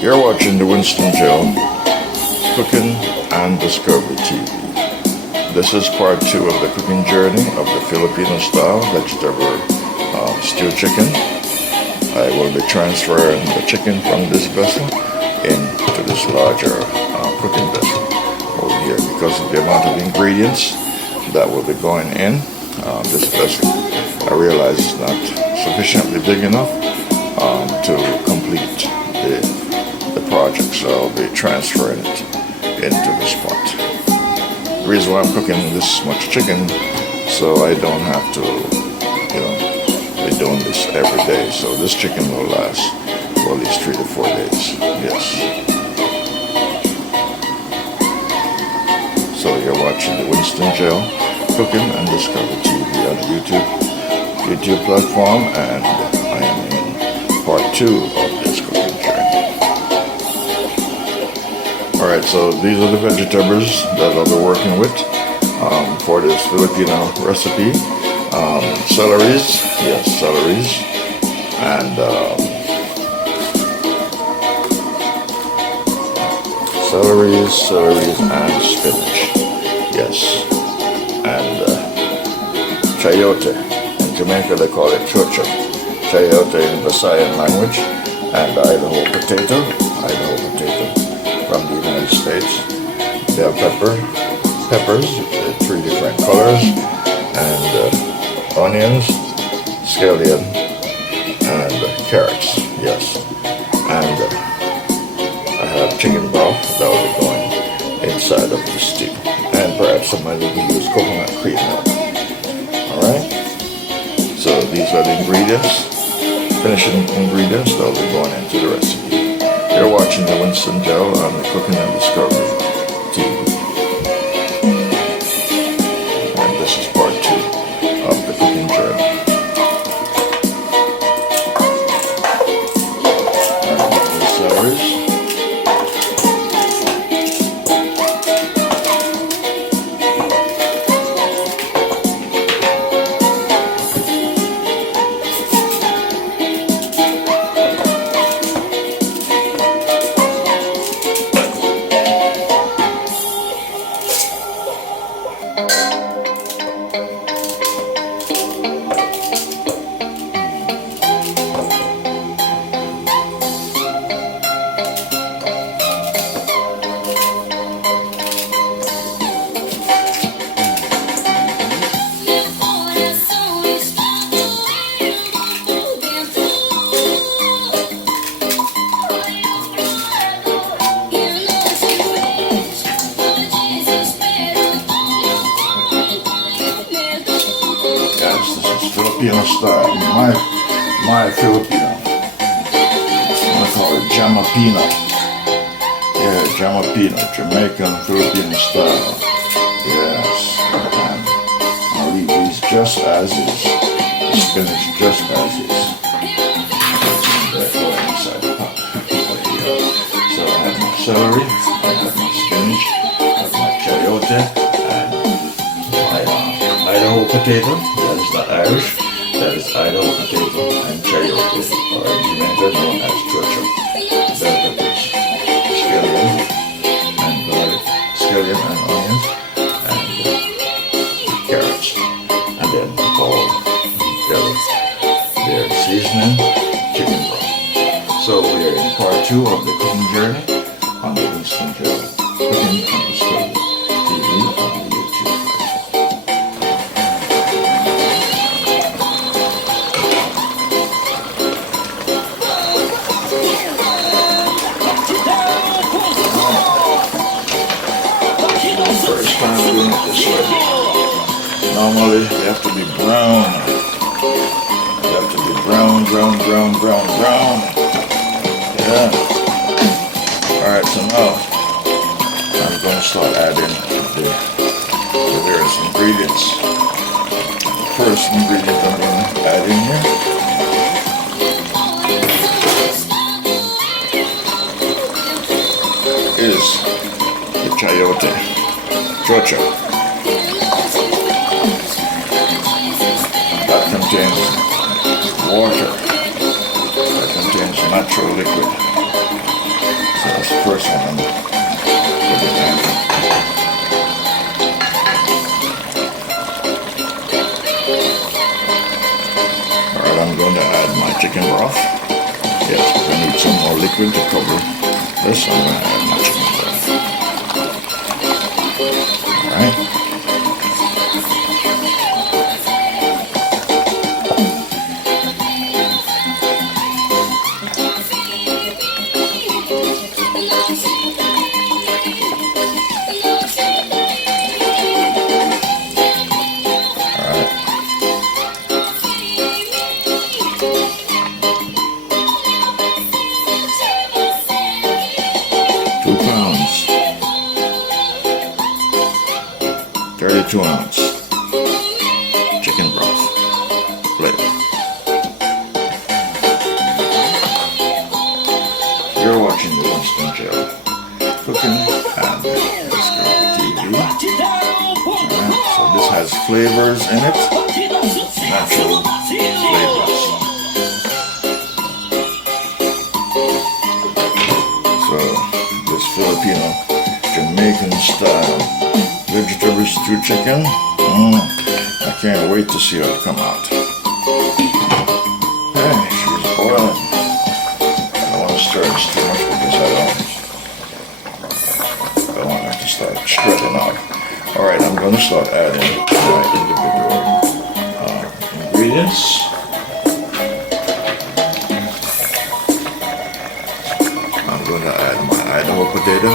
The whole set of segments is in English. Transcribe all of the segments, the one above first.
You're watching the Winston Joe Cooking and Discovery TV. This is part 2 of the cooking journey of the Filipino style vegetable stewed chicken. I will be transferring the chicken from this vessel into this larger cooking vessel over here because of the amount of ingredients that will be going in this vessel. I realize it's not sufficiently big enough to complete the project, so I'll be transferring it into this pot. The reason why I'm cooking this much chicken, so I don't have to, be doing this every day. So this chicken will last for at least 3 to 4 days. Yes. So you're watching the Winston Joe Cooking and Discovery TV on the YouTube platform, and I am in part 2 of this cooking journey. Alright, so these are the vegetables that I'll be working with for this Filipino recipe. Celeries, yes, celeries, and celeries and spinach, yes, and chayote. In Jamaica they call it chocho. Chayote in Visayan language, and Idaho potato from the United States. They have peppers, 3 different colors, and onions, scallion, and carrots, yes. And I have chicken broth that will be going inside of the stew. And perhaps somebody will use coconut cream now. Alright? So these are the ingredients, finishing ingredients that will be going into the recipe. You're watching the Winston Joe on the Cooking and Discovery TV. And this is part 2 of the cooking journey. Alright, the celeries. Filipino style, my Filipino. I'm gonna call it Jamapino. Yeah, Jamapino, Jamaican Filipino style. Yes, and I'll leave these just as is. The spinach just as is. They're going inside the pot. So I have my celery, I have my spinach, I have my chayote, and my Idaho potato. That is not Irish. That is Idaho potato and chayote, or in Jamaica known as chocho. Bell peppers, scallion and garlic, scallion and onions, and carrots, and then all their seasoning, chicken broth. So we are in part 2 of the cooking journey on the Winston Joe Cooking and Discovery TV on the YouTube platform. First time doing it this way. Normally they have to be brown. They have to be brown. Yeah. Alright, so now I'm going to start adding the various ingredients. The first ingredient I'm going to add in here is the chayote, chocho. That contains water, that contains natural liquid. first one and put it in. Alright, I'm going to add my chicken broth. Yes, I need some more liquid to cover this. I'm going to add my chicken broth. Alright. 32-ounce chicken broth flavor. You're watching the Winston Show, cooking and TV. Alright, so this has flavors in it, natural flavors. So this Filipino Jamaican style vegetable stew chicken. I can't wait to see how it come out. Hey, she's boiling. I don't want to stir this too much because I don't want it to start spreading out. Alright, I'm going to start adding my individual ingredients. I'm going to add my Idaho potato,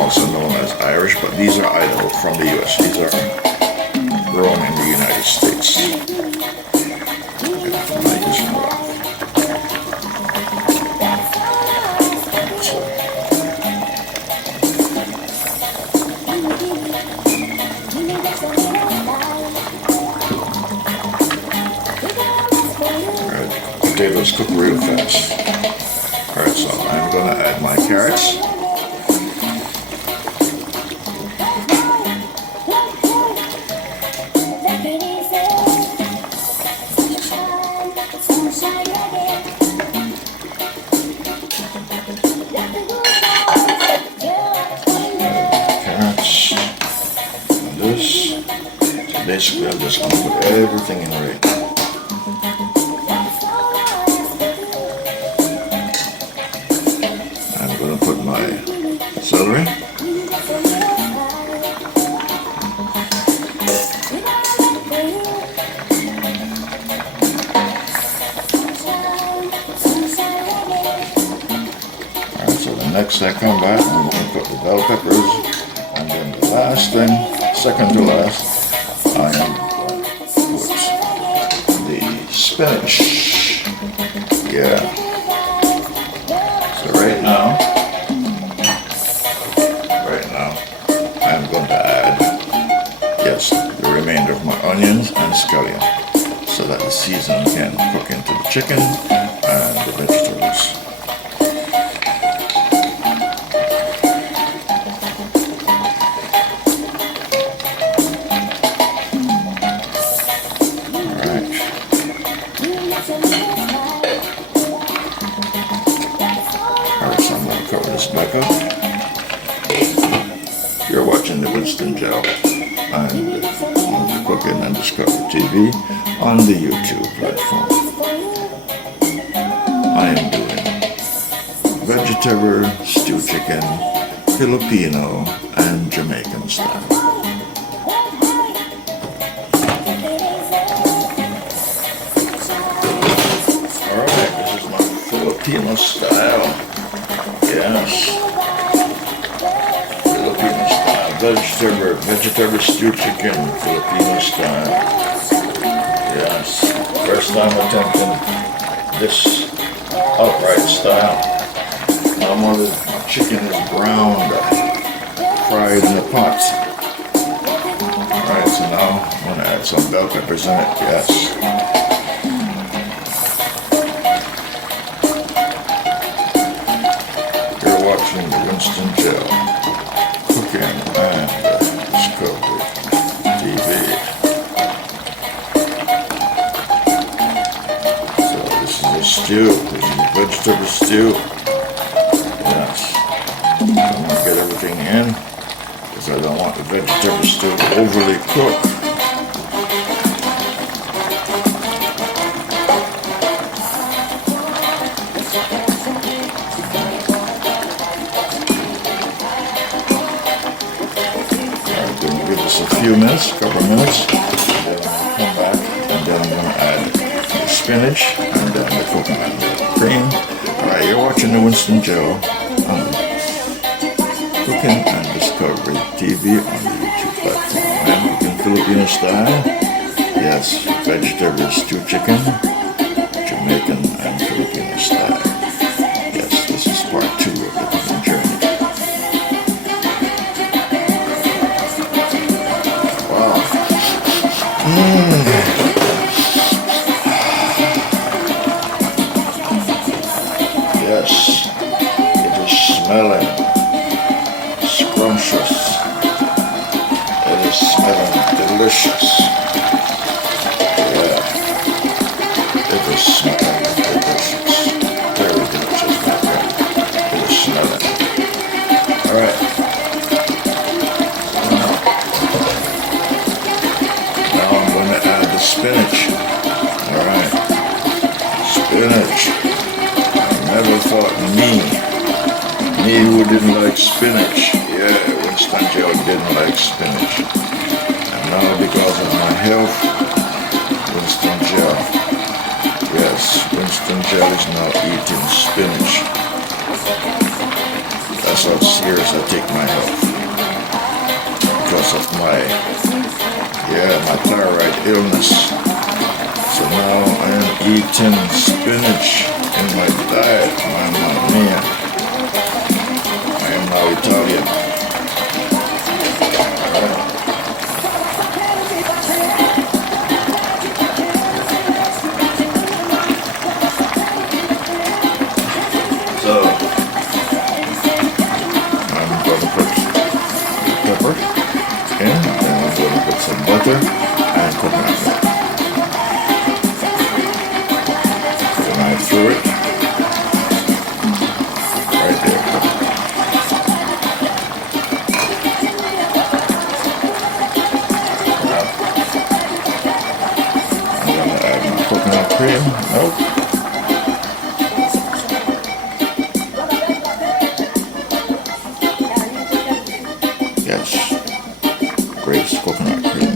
also known as Irish, but these are Idaho from the US. These are grown in the United States. I'm not using a lot. Alright, potatoes cook real fast. Alright, so I'm going to add my carrots. Basically, I'm just going to put everything in right now. I'm going to put my celery. Alright, so the next I come back, I'm going to put the bell peppers. And then the last thing, second to last, I am going to put the spinach. Yeah. So right now, I'm going to add, yes, the remainder of my onions and scallion, so that the seasoning can cook into the chicken and the vegetables. Back up. You're watching the Winston Show and on the Cooking and Discovery TV on the YouTube platform. I am doing vegetable stew chicken, Filipino and Jamaican style. Alright, this is my Filipino style. Yes, Filipino style, vegetable stew chicken, Filipino style. Yes, first time attempting this upright style. Normally the chicken is browned, fried in the pot. Alright, so now I'm going to add some bell peppers in it, yes. Watching the Winston Show, Cooking and Discovery TV. So this is a stew. This is a vegetable stew. Yes. get everything in because I don't want the vegetables to overly cook. I'm going to give this a few minutes, a couple of minutes, and then I'm going to come back and then I'm going to add the spinach and then the coconut milk cream. Alright, you're watching the Winston Joe Cooking and Discovery TV on the YouTube platform. I'm cooking Filipino style. Yes, vegetable stew chicken, Jamaican and Filipino style. Yes, this is part 2 of the cooking journey. Wow. Yes, it is smelling scrumptious. It is smelling delicious. Yeah, it is smelling delicious. Very delicious, my friend. It is smelling. Alright. Now I'm going to add the spinach. Alright. Spinach. Never thought me who didn't like spinach, yeah, Winston Joe didn't like spinach. And now because of my health, Winston Joe, yes, Winston Joe is now eating spinach. That's how serious I take my health. Because of my thyroid illness. So now I am eating spinach in my diet, mamma mia. I am now Italian. So I'm going to put the pepper in, and I'm going to put some butter and coconut milk. Then I throw it. Cream? Nope. Yes. Great coconut cream.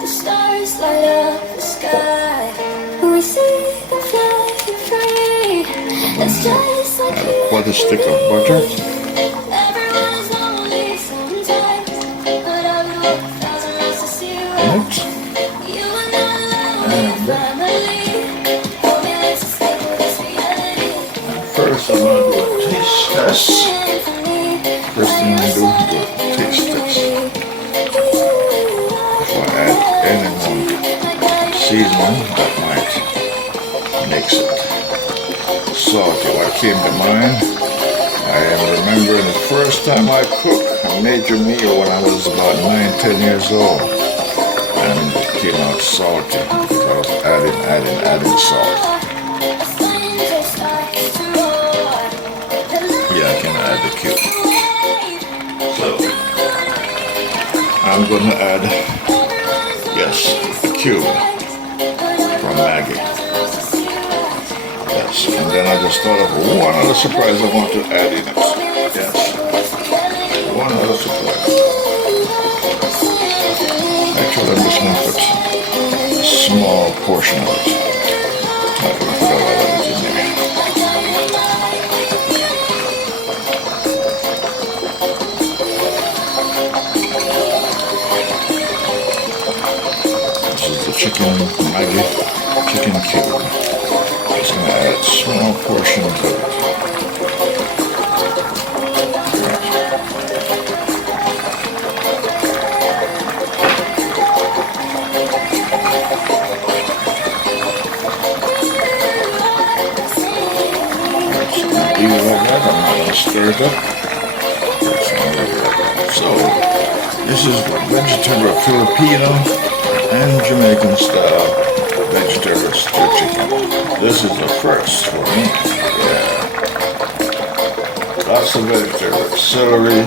The stars light up the sky. We see them flying free. It's just like add a quarter stick of butter. First I'm going to do a taste test. First thing I do is do a taste test. Before I add any more seasoning that might mix it salty. What came to mind, I am remembering the first time I cooked a major meal when I was about 9-10 years old. And it came out salty because I was adding salt. Yeah, I can add the cube. So I'm going to add, yes, the cube from Maggi. Yes, and then I just thought of one other surprise I want to add in it. Yes, one other surprise. Actually, I'm just going to put a small portion of it. I'm not going to put all of it in there. This is the chicken Maggi chicken cube. Just going to add a small portion of it. Leave it like that. I'm not going to stir it up. So, this is vegetable Filipino and Jamaican style vegetable stew chicken. This is the first for me. Yeah. Lots of vegetables. Celery,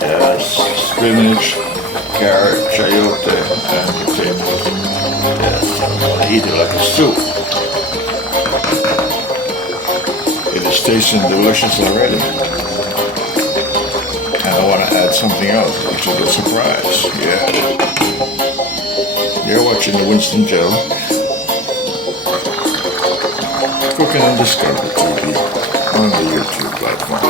yes, spinach, carrot, chayote, and potatoes. Yes, I'm gonna eat it like a soup. It is tasting delicious already. And I want to add something else, which is a surprise. Yeah. You're watching the Winston Joe Cooking and Discovery TV on the YouTube platform.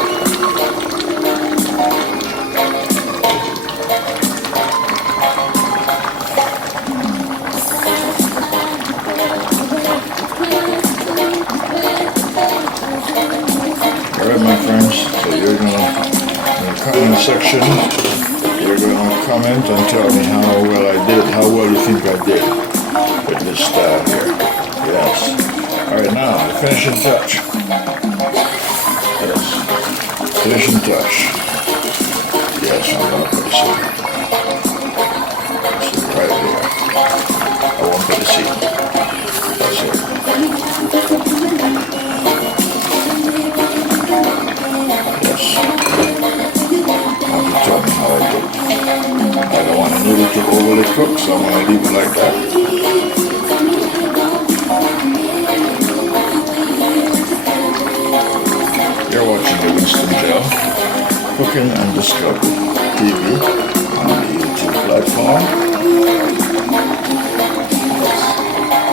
Alright, my friends, so you're gonna, in the comment section, you're gonna comment and tell me how well I did, how well you think I did with this style here. Yes. Alright, now, the finishing touch. Yes. Finishing touch. Yes, I'm gonna put this in. This is right there. I won't put the seed. That's it. Yes. Now you tell me how I did. I don't want the noodle to overly cook, so I'm going to leave it like that. You're watching the Winston Joe Cooking and Discovery TV on the YouTube platform.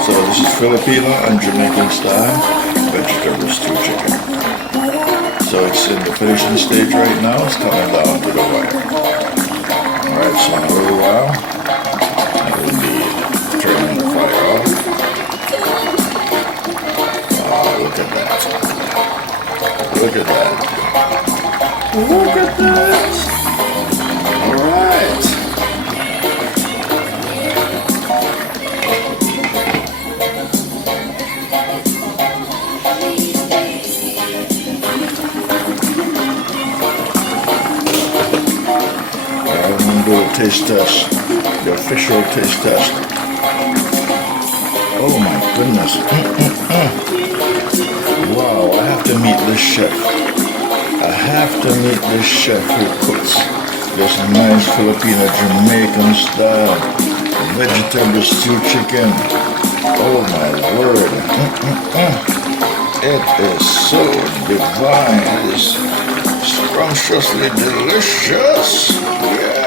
So this is Filipino and Jamaican style vegetable stew chicken. So it's in the finishing stage right now. It's coming down to the wire. Alright, so in a little while, I will be turning the fire off. Oh, look at that. Look at that. Look at that. Alright. Do a taste test, the official taste test. Oh my goodness. Wow, I have to meet this chef. I have to meet this chef who cooks this nice Filipino Jamaican style vegetable stew chicken. Oh my word. It is so divine. It is scrumptiously delicious. Yeah.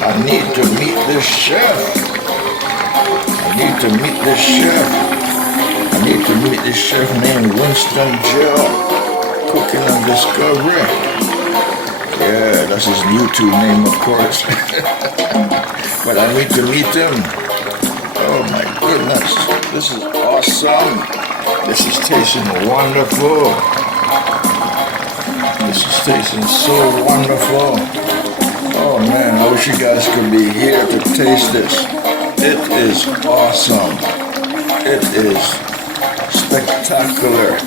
I need to meet this chef. I need to meet this chef. I need to meet this chef named Winston Joe Cooking and Discovery. Yeah, that's his YouTube name, of course. But I need to meet him. Oh my goodness. This is awesome. This is tasting wonderful. This is tasting so wonderful. Oh man, I wish you guys could be here to taste this. It is awesome. It is spectacular.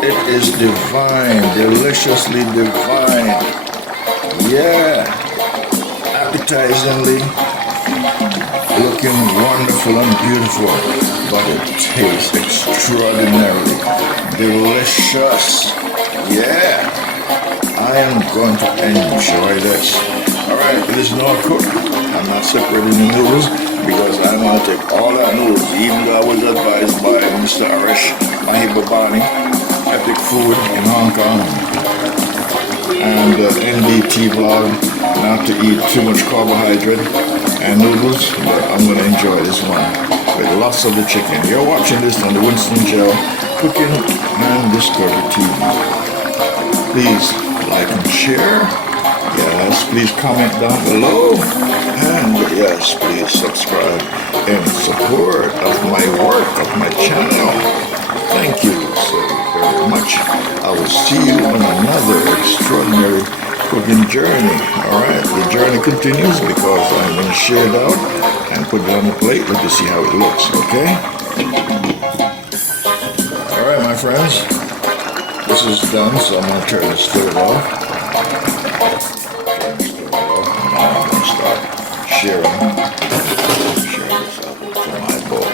It is divine, deliciously divine. Yeah. Appetizingly, looking wonderful and beautiful, but it tastes extraordinarily delicious. Yeah. I am going to enjoy this. Alright, it is now cooked. I'm not separating the noodles because I'm going to take all that noodles, even though I was advised by Mr. Arish Mahibabani, Epic Food in Hong Kong, and NDT vlog, not to eat too much carbohydrate and noodles, but I'm going to enjoy this one with lots of the chicken. You're watching this on the Winston Joe Cooking and Discovery TV. Please like and share. Yes, please comment down below. And yes, please subscribe in support of my work, of my channel. Thank you so very much. I will see you on another extraordinary cooking journey. Alright, the journey continues because I'm going to share it out and put it on the plate. Let you see how it looks, okay? Alright, my friends. This is done, so I'm going to turn the stove off. Turn the stove off. Now I'm going to start sharing this out to my bowl.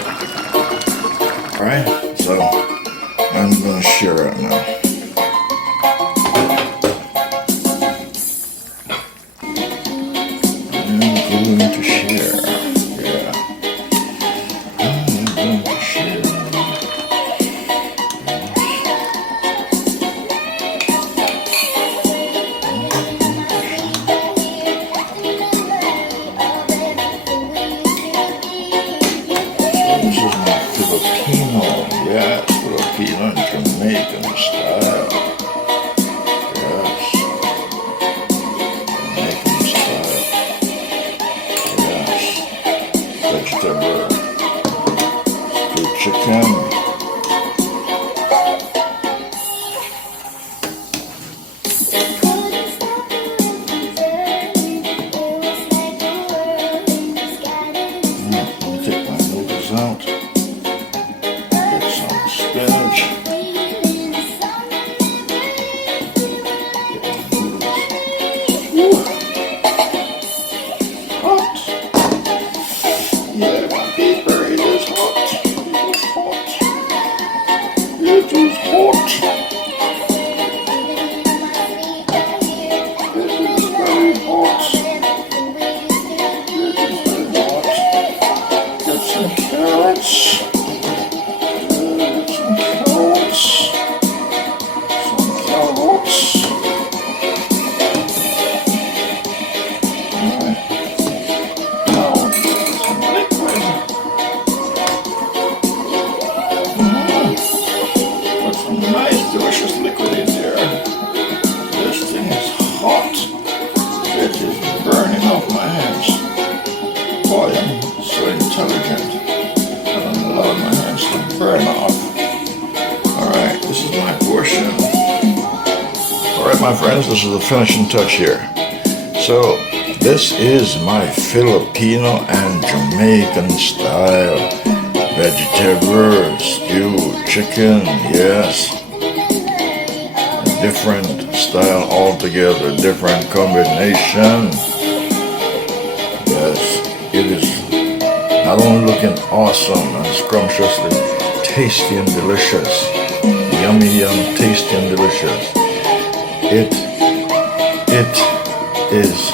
Yeah, Filipino and Jamaican style. Yes. Jamaican style. Yes. Vegetable. Good chicken. Let me take my noodles out. Get some spinach. Hot. Yeah, my paper, it is hot. It is hot. It is very hot. It is very hot. Get some carrots. Get some carrots. Some carrots. Alright. Now, some liquid. Put some nice delicious liquid in there. This thing is hot. It is burning off my hands. Boy, I'm so intelligent. I don't allow my hands to burn off. Alright, this is my portion. Alright, my friends, this is the finishing touch here. So, this is my Filipino and Jamaican style vegetable stew chicken, yes. A different style altogether, different combination. Yes, it is not only looking awesome and scrumptiously tasty and delicious, yummy, tasty and delicious. It is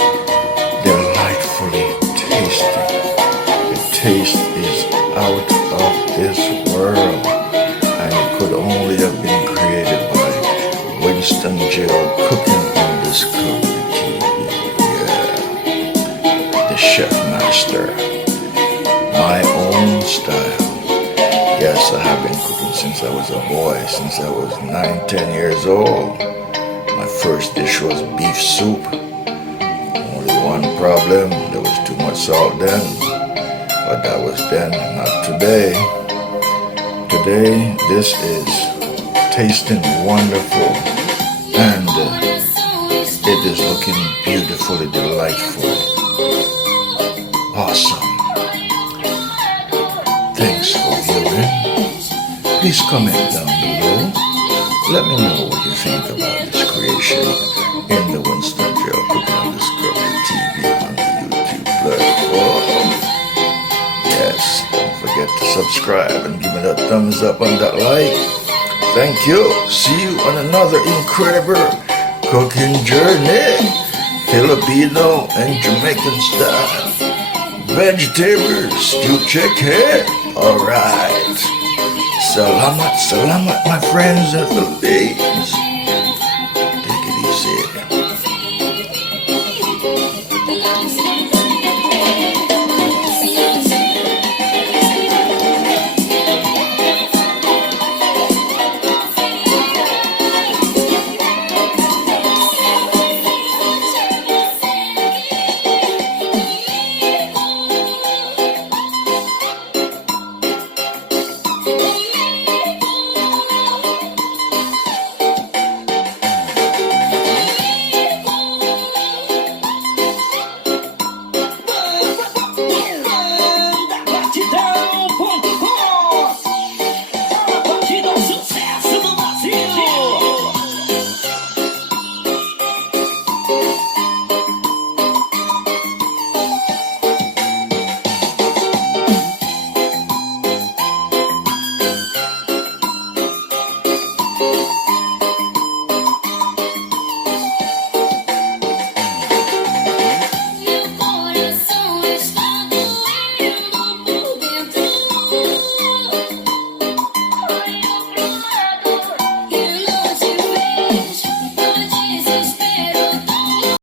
delightfully tasty. The taste is out of this world, and it could only have been created by Winston cooking on Discovery TV. Yeah, the chef master. My own style. Yes, I have been cooking since I was a boy, since I was 9, 10 years old. My first dish was beef soup. Only one problem, there was too much salt then. But that was then, not today. Today, this is tasting wonderful. And it is looking beautifully delightful. Awesome. Thanks for viewing. Please comment down below. Let me know what you think about this creation in the Winston Cooking on Discovery TV on the YouTube platform. Yes, don't forget to subscribe and give me that thumbs up and that like. Thank you. See you on another incredible cooking journey. Filipino and Jamaican style. Vegetables, stew chicken. Alright. Salamat, salamat, my friends in the Philippines.